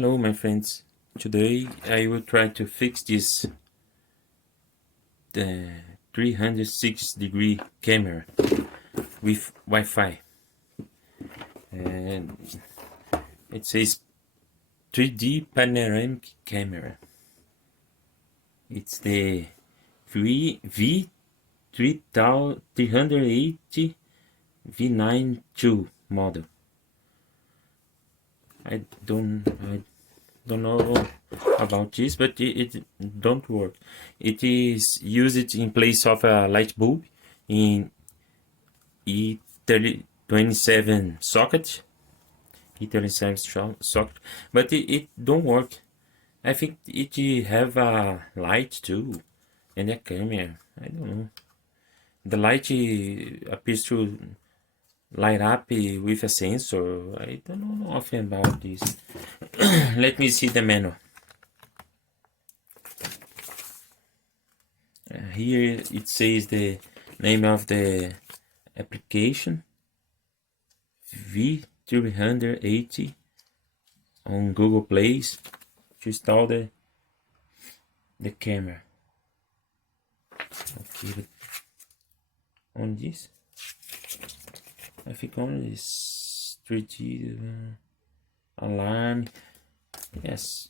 Hello my friends, today I will try to fix this the 360-degree camera with Wi-Fi, and it says 3D panoramic camera. It's the V380 V92 model. I don't know about this, but it don't work. It is used in place of a light bulb in E27 socket, but it don't work. I think it have a light too and a camera. I don't know. The light appears to light up with a sensor. I don't know nothing about this. Let me see the manual. Here it says the name of the application, V380 on Google Play to install the camera. Okay, on this I think only this 3D alarm. Yes,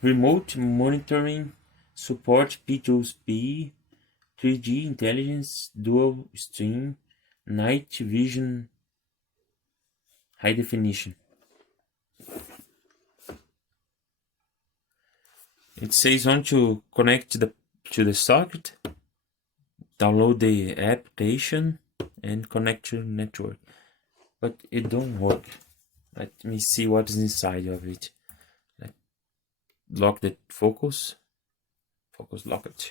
remote monitoring, support P2P, 3D intelligence, dual stream, night vision, high definition. It says on to connect to the socket, download the adaptation and connect to network, but it don't work. Let me see what is inside of it. Lock the focus lock it.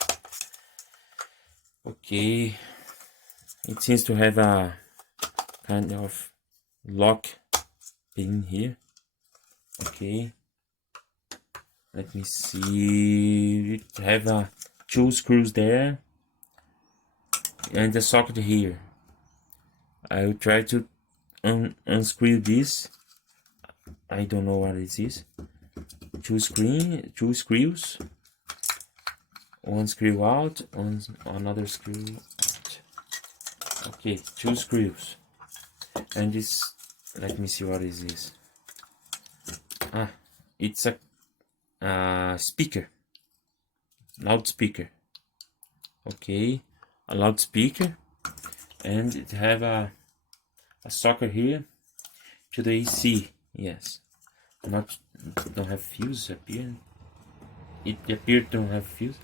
Okay, it seems to have a kind of lock pin here. Okay, let me see. It have two screws there and the socket here. I will try to unscrew this. I don't know what it is. Two screws. One screw out, another screw out. Okay, two screws. And this, let me see what is this. It's a speaker, loudspeaker. Okay, a loudspeaker, and it have a socket here to the AC. Yes, don't have fuse appear. It appeared to have fuse.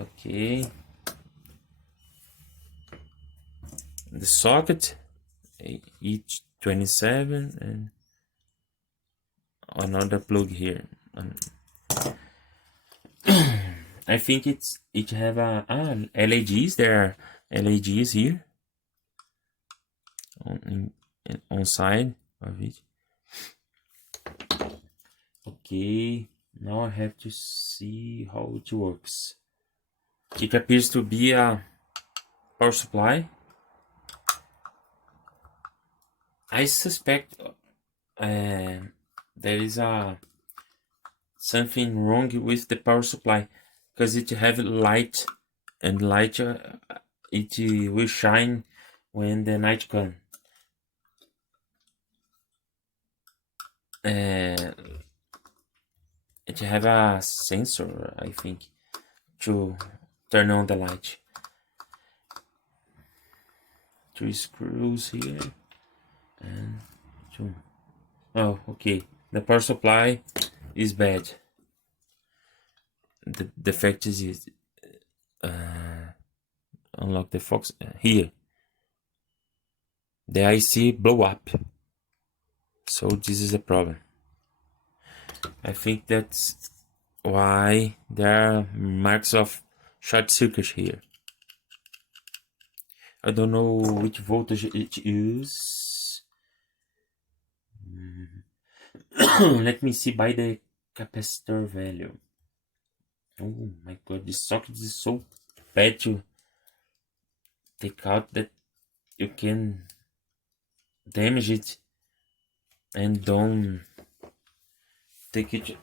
Okay, the socket each 27 and another plug here. I think it have LEDs. There are LEDs here on side of it. Okay, now I have to see how it works. It appears to be a power supply. I suspect there is something wrong with the power supply, because it have light, and light it will shine when the night comes. It have a sensor, I think, to turn on the light. Three screws here and two. Oh, okay. The power supply is bad. The defect is unlock the focus here. The IC blow up. So this is a problem. I think that's why there are marks of short circuit here. I don't know which voltage it is. Let me see by the capacitor value. Oh my god, this socket is so bad to take out that you can damage it. and don't take it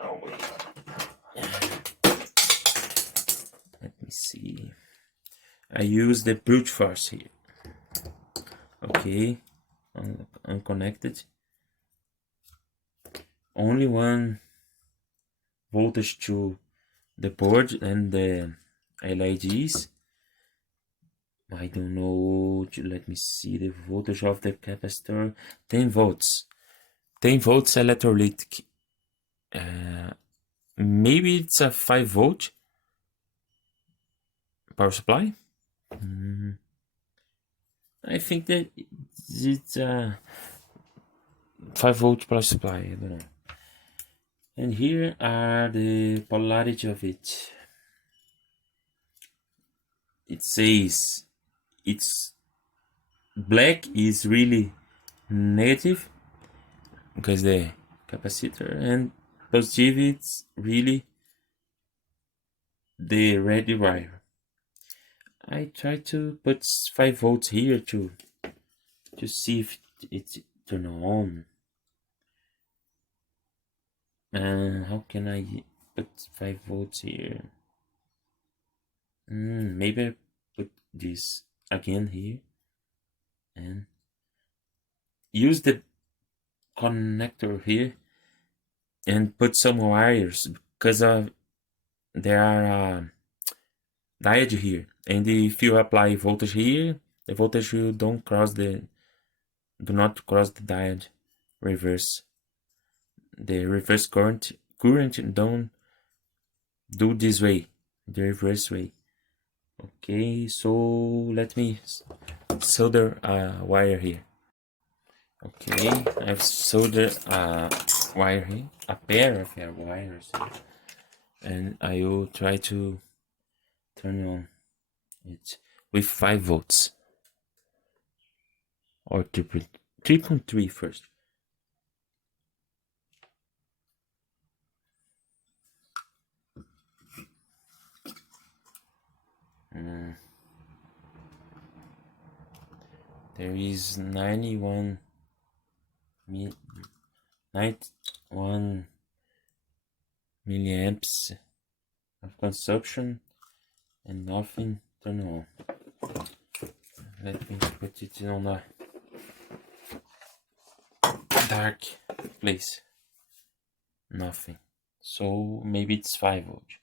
away. Let me see. I use the brute force here. Okay, unconnected. Only one voltage to the board and the LEDs. I don't know. Let me see the voltage of the capacitor. 10 volts. 10 volts electrolytic. Maybe it's a 5 volt power supply. I think that it's a 5 volt power supply. I don't know. And here are the polarity of it. It says it's black is really negative because the capacitor, and positive it's really the red wire. I try to put 5 volts here to see if it's turn on. And how can I put 5 volts here? Maybe I put this again here and use the connector here and put some wires because there are diode here, and if you apply voltage here, the voltage will do not cross the diode reverse. The reverse current don't do this way, the reverse way. Okay, so let me solder a wire here. Okay, I've soldered a wire here, a pair of wires here, and I will try to turn on it with 5 volts or 3.3 first. There is 91 milliamps of consumption and nothing turn on. Let me put it on a dark place. Nothing. So maybe it's 5 volts.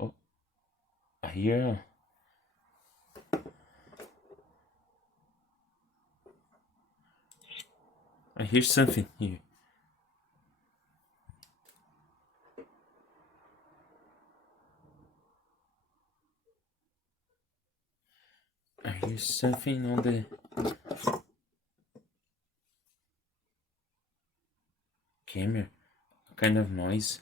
Oh, here. I hear something here. I hear something on the camera. Kind of noise.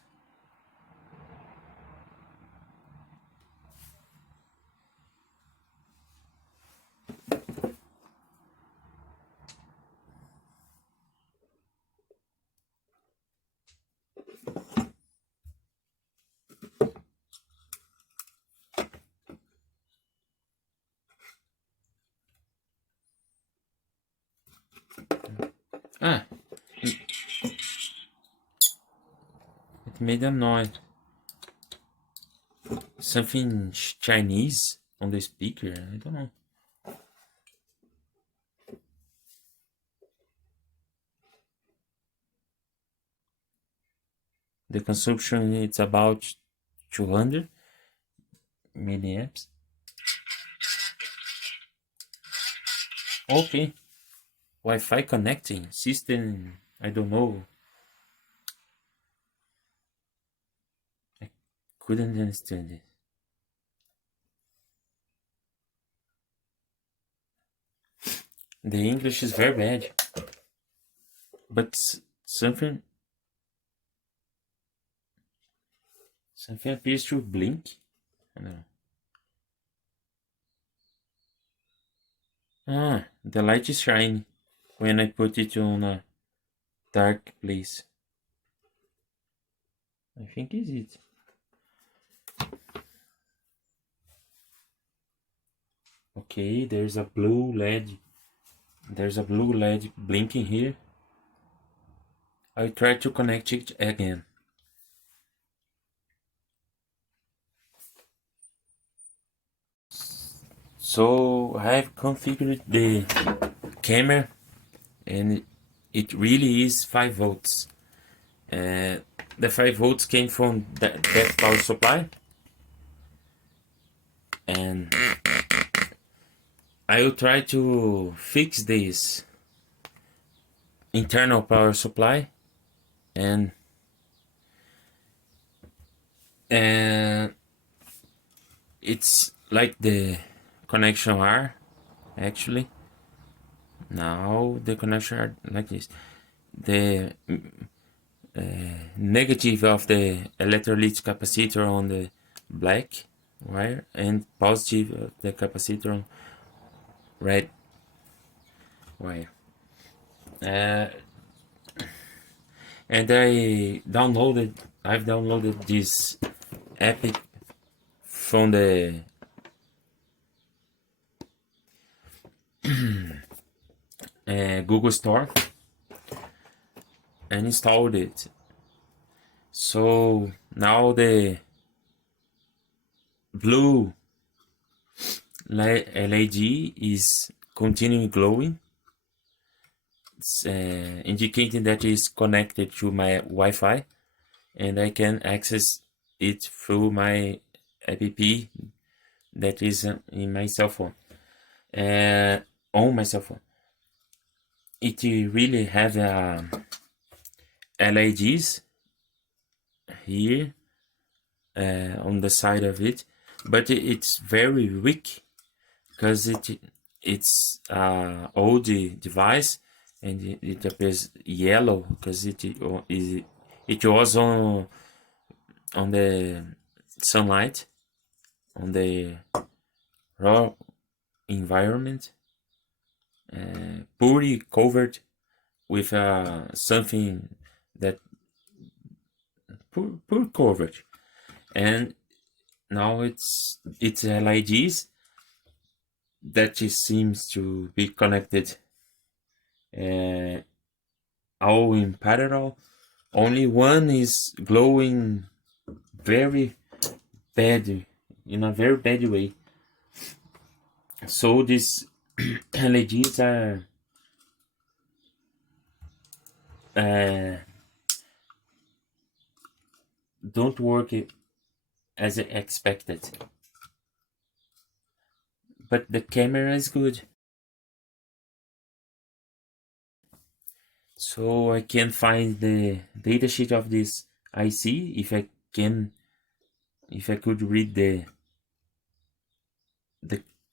Ah, it made a noise. Something Chinese on the speaker. I don't know. The consumption it's about 200 milliamps. Okay. Wi-Fi connecting system. I don't know. I couldn't understand it. The English is very bad. But something appears to blink. I don't know. Ah, the light is shining when I put it on a dark place. I think is it. Okay, there's a blue LED. There's a blue LED blinking here. I try to connect it again. So I have configured the camera, and it really is 5 volts. The 5 volts came from that power supply, and I will try to fix this internal power supply, and it's like the connection are actually. Now the connection are like this. The negative of the electrolytic capacitor on the black wire, and positive of the capacitor on red wire. And I've downloaded this app from the Google Store and installed it. So now the blue LED is continuing glowing. It's indicating that it's connected to my Wi-Fi, and I can access it through my app that is in my cell phone. On my cell phone, it really has LEDs here on the side of it, but it's very weak because it's old device, and it appears yellow because it was on the sunlight, on the raw environment, poorly covered with something that poor coverage, and now it's LEDs that just seems to be connected all in parallel. Only one is glowing very bad, in a very bad way. So these LEDs are don't work as expected, but the camera is good. So I can find the datasheet of this IC if I could read the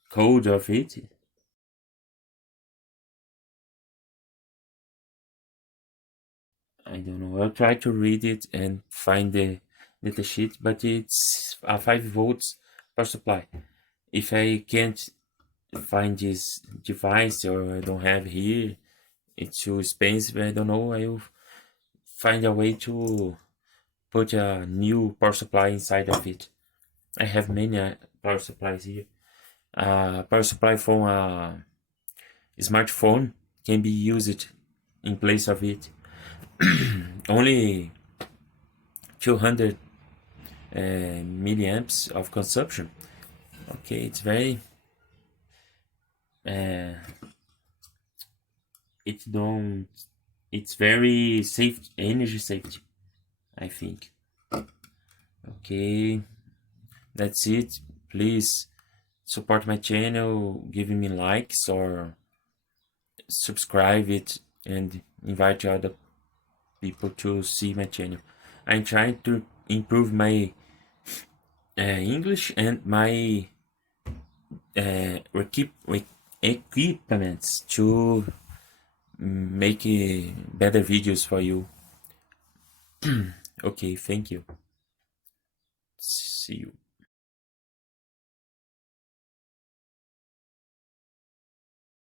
code of it. I don't know. I'll try to read it and find the datasheet, but it's a 5 volts power supply. If I can't find this device, or I don't have here, it's too expensive, I don't know, I'll find a way to put a new power supply inside of it. I have many power supplies here. Power supply from a smartphone can be used in place of it. Only 200 milliamps of consumption. Okay, it's very it's very safe, energy safety, I think. Okay, that's it. Please support my channel, giving me likes, or subscribe it and invite other people to see my channel. I'm trying to improve my English and my equipments to make better videos for you. Okay, thank you. See you.